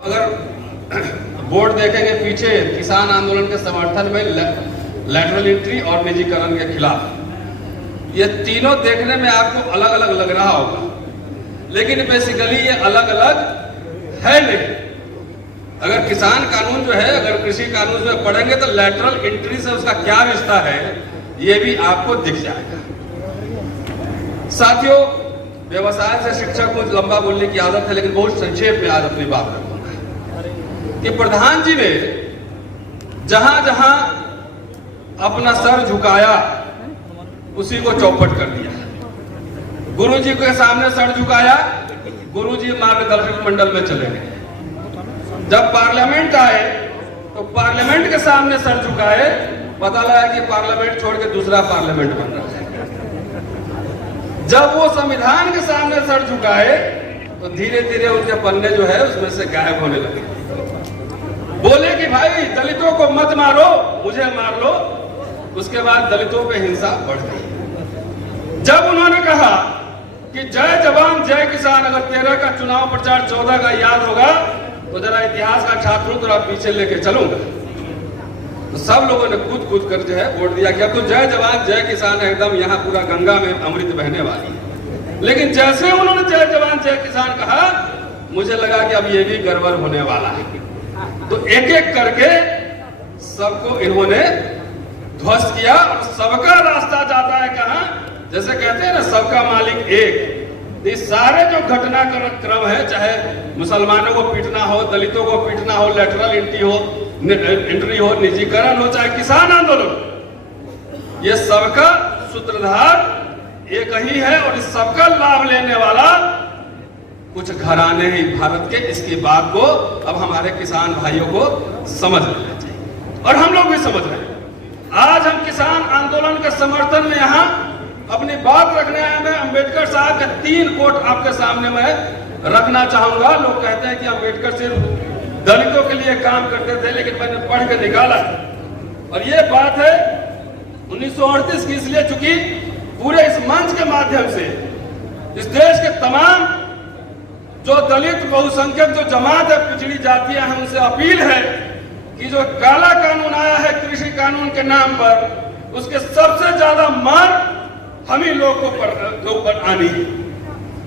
अगर बोर्ड देखेंगे पीछे किसान आंदोलन के समर्थन में लैटरल एंट्री और निजीकरण के खिलाफ, ये तीनों देखने में आपको अलग अलग लग रहा होगा, लेकिन बेसिकली ये अलग अलग है नहीं। अगर किसान कानून जो है, अगर कृषि कानून में पढ़ेंगे तो लैटरल एंट्री से उसका क्या रिश्ता है ये भी आपको दिख जाएगा। साथियों, व्यवसाय से शिक्षक को लंबा बोलने की आदत है, लेकिन बहुत संक्षेप में आज अपनी बात रखूंगा कि प्रधान जी ने जहां जहां अपना सर झुकाया उसी को चौपट कर दिया। गुरु जी के सामने सर झुकाया, गुरु जी मार्गदर्शक मंडल में चले गए। जब पार्लियामेंट आए तो पार्लियामेंट के सामने सर झुकाए, पता लगा कि पार्लियामेंट छोड़ के दूसरा पार्लियामेंट बन रहा है। जब वो संविधान के सामने सर झुकाए तो धीरे धीरे उनके पन्ने जो है उसमें से गायब होने लगे। बोले कि भाई दलितों को मत मारो, मुझे मार लो। उसके बाद दलितों पे हिंसा बढ़ गई। जब उन्होंने कहा कि जय जवान जय किसान, अगर 13 का चुनाव प्रचार 14 का याद होगा तो जरा इतिहास का छात्र हूं, तो आप पीछे लेके चलूंगा, तो सब लोगों ने कूद कूद कर जो है वोट दिया कि अब तो जय जवान जय किसान एकदम यहाँ पूरा गंगा में अमृत बहने वाली है। लेकिन जैसे उन्होंने जय जवान जय किसान कहा, मुझे लगा कि अब ये भी गड़बड़ होने वाला है। तो एक एक करके सबको इन्होंने ध्वस्त किया और सबका रास्ता जाता है कहां? जैसे कहते हैं ना, सबका मालिक एक। ये सारे जो घटनाक्रम है, चाहे मुसलमानों को पीटना हो, दलितों को पीटना हो, लैटरल एंट्री हो, निजीकरण हो, चाहे किसान आंदोलन, ये सबका सूत्रधार एक ही है और इस सबका लाभ लेने वाला कुछ घराने ही भारत के। इसकी बात को अब हमारे किसान भाइयों को समझ लेना चाहिए और हम लोग भी समझ रहे हैं। आज हम किसान आंदोलन के समर्थन में यहाँ अपनी बात रखने आए। मैं अंबेडकर साहब के 3 कोट आपके सामने मैं रखना चाहूंगा। लोग कहते हैं कि अंबेडकर सिर्फ दलितों के लिए काम करते थे, लेकिन मैंने पढ़ के निकाला और ये बात है 1938 की, इसलिए चूंकि पूरे इस मंच के माध्यम से इस देश के तमाम जो दलित बहुसंख्यक जो जमात है, पिछड़ी जातियां हैं, उनसे अपील है कि जो काला कानून आया है कृषि कानून के नाम पर, उसके सबसे ज्यादा मार हम ही लोग को ऊपर आनी है।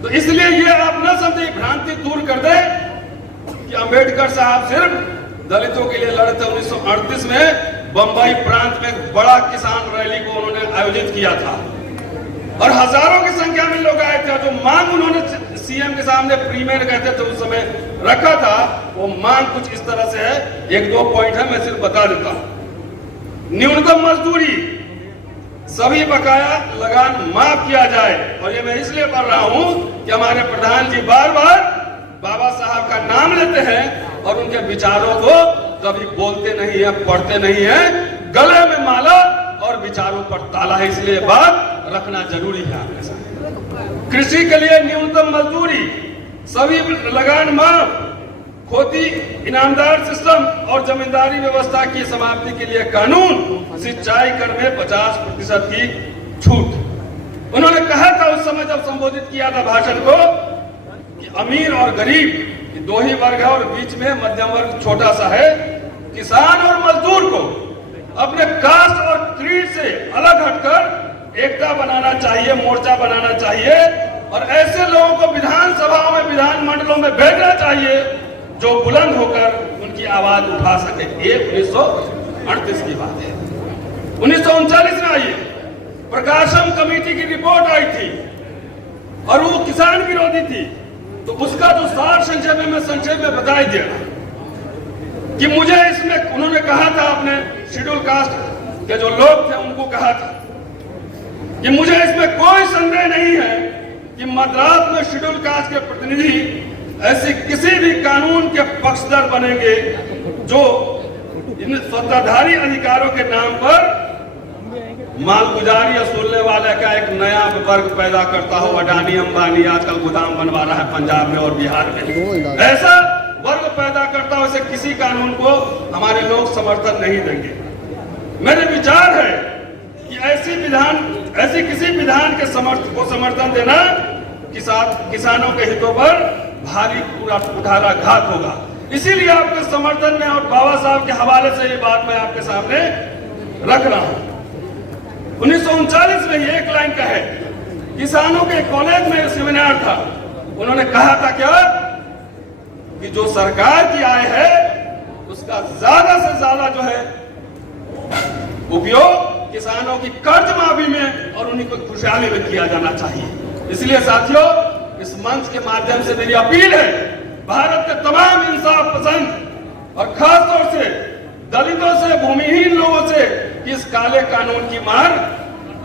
तो इसलिए ये आप न समझे, भ्रांति दूर कर दे कि अंबेडकर साहब सिर्फ दलितों के लिए लड़े थे। 1938 में बंबई प्रांत में एक बड़ा किसान रैली को उन्होंने आयोजित किया था और हजारों की संख्या में लोग आए थे। जो मांग उन्होंने सीएम के सामने प्री में कहते थे उस समय रखा था, वो मांग कुछ इस तरह से है। 1-2 पॉइंट है, मैं सिर्फ बता देता हूं। न्यूनतम मजदूरी, सभी बकाया लगान माफ किया जाए। और ये मैं इसलिए पढ़ रहा हूं कि हमारे प्रधान जी बार बार बाबा साहब का नाम लेते हैं और उनके विचारों को कभी बोलते नहीं है, पढ़ते नहीं है। गले में माला और विचारों पर ताला है, इसलिए बात रखना जरूरी है आपके साथ। कृषि के लिए न्यूनतम मजदूरी, सभी लगान माफ, खेती इनामदार सिस्टम और जमींदारी व्यवस्था की समाप्ति के लिए कानून, सिंचाई कर में 50% की छूट। उन्होंने कहा था उस समय जब संबोधित किया था भाषण को कि अमीर और गरीब दो ही वर्ग है और बीच में मध्यम वर्ग छोटा सा है। किसान और मजदूर को अपने कास्ट और क्रीड से अलग हटकर एकता बनाना चाहिए, मोर्चा बनाना चाहिए और ऐसे लोगों को विधानसभाओं में, विधान मंडलों में भेजना चाहिए जो बुलंद होकर उनकी आवाज उठा सके। ये 1938 की बात है। 1939 में आई प्रकाशम कमेटी की रिपोर्ट आई थी और वो किसान विरोधी थी। तो उसका जो सार संक्षेप में मैं संक्षेप में बता ही दिया कि मुझे इसमें, उन्होंने कहा था अपने शेड्यूल कास्ट के जो लोग थे उनको कहा था कि मुझे इसमें कोई संदेह नहीं है कि मद्रास में शेड्यूल कास्ट के प्रतिनिधि ऐसे किसी भी कानून के पक्षधर बनेंगे जो इन सत्ताधारी अधिकारों के नाम पर मालगुजारी वसूलने वाले का एक नया वर्ग पैदा करता हो। अडानी अंबानी आजकल गोदाम बनवा रहा है पंजाब में और बिहार में, ऐसा वर्ग पैदा करता हो। ऐसे किसी कानून को हमारे लोग समर्थन नहीं देंगे। मेरे विचार है कि ऐसी किसी विधान के समर्थन देना किसानों के हितों पर भारी पूरा उठारा घात होगा। इसीलिए आपके समर्थन में और बाबा साहब के हवाले से ये बात मैं आपके सामने रख रहा हूं। 1939 में ये एक लाइन का है, किसानों के कॉलेज में सेमिनार था, उन्होंने कहा था क्या कि जो सरकार की आय है उसका ज्यादा से ज्यादा जो है उपयोग किसानों की कर्ज माफी में और उन्हीं को खुशहाली में किया जाना चाहिए। इसलिए साथियों, इस मंच के माध्यम से मेरी अपील है भारत के तमाम इंसाफ पसंद और खास तौर से दलितों से, भूमिहीन लोगों से कि इस काले कानून की मार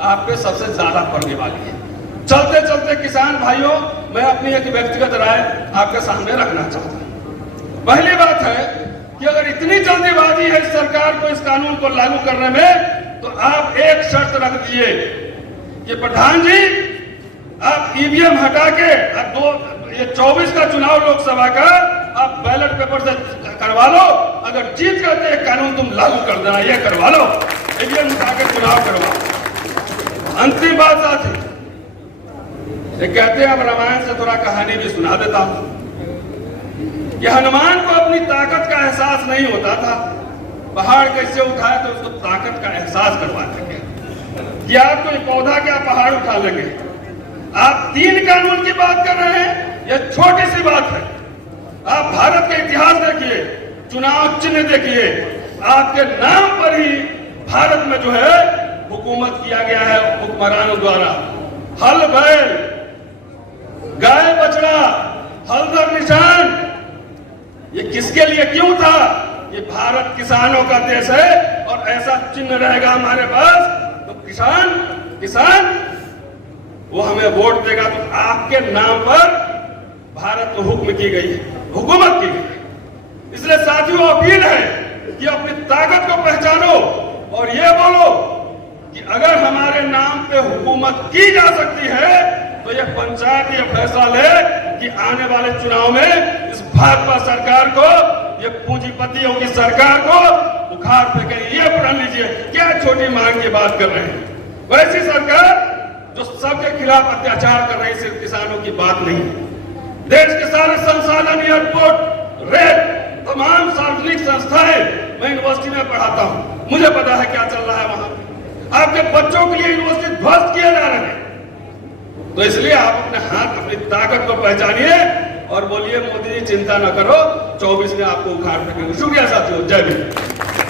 आप पे सबसे ज्यादा पड़ने वाली है। चलते चलते किसान भाइयों, मैं अपनी एक व्यक्तिगत राय आपके सामने रखना चाहता हूं। पहली बात है कि अगर इतनी जल्दीबाजी है इस सरकार को इस कानून को लागू करने में, तो आप एक शर्त रख दिए कि प्रधान जी, आप ईवीएम हटा के ये 24 का चुनाव लोकसभा का आप बैलेट पेपर से करवा लो, अगर जीत करते कानून तुम लागू कर देना, ये करवा लो, ईवीएम हटा के चुनाव करवाओ। अंतिम बात साथी, ये कहते हैं, अब रामायण से थोड़ा कहानी भी सुना देता हूं कि हनुमान को अपनी ताकत का एहसास नहीं होता था, पहाड़ कैसे उठाए तो उसको ताकत का एहसास करवाते हैं कि आप कोई पौधा क्या पहाड़ उठा लेंगे। आप 3 कानून की बात कर रहे हैं, यह छोटी सी बात है। आप भारत के इतिहास देखिए, चुनाव चिन्ह देखिए, आपके नाम पर ही भारत में जो है हुकूमत किया गया है हुक्मरानों द्वारा। हल बैल, गाय बछड़ा, हलदर निशान, ये किसके लिए क्यों था? ये भारत किसानों का देश है और ऐसा चिन्ह रहेगा हमारे पास तो किसान वो हमें वोट देगा। तो आपके नाम पर भारत में हुक्म की गई है, हुकूमत की गई। इसलिए साथियों, अपील है कि अपनी ताकत को पहचानो और ये बोलो कि अगर हमारे नाम पे हुकूमत की जा सकती है तो ये पंचायत ये फैसला ले कि आने वाले चुनाव में इस भाजपा सरकार को, ये पूंजीपतियों की सरकार को उखाड़ फेंके। ये पढ़ लीजिए, क्या छोटी मांग की बात कर रहे हैं। वैसी सरकार जो सबके खिलाफ अत्याचार कर रही है, किसानों की बात नहीं। देश के सारे संसाधन, एयरपोर्ट, रेल, तमाम सार्वजनिक संस्थाएं, मैं यूनिवर्सिटी में पढ़ाता हूं, मुझे पता है क्या चल रहा है वहां। आपके बच्चों के लिए यूनिवर्सिटी ध्वस्त किए जा रहे हैं। तो इसलिए आप अपने हाथ, अपनी ताकत को पहचानिए और बोलिए मोदी जी चिंता न करो, 24 में आपको उखाड़ फेंकेंगे। शुक्रिया साथियों, जय भीम।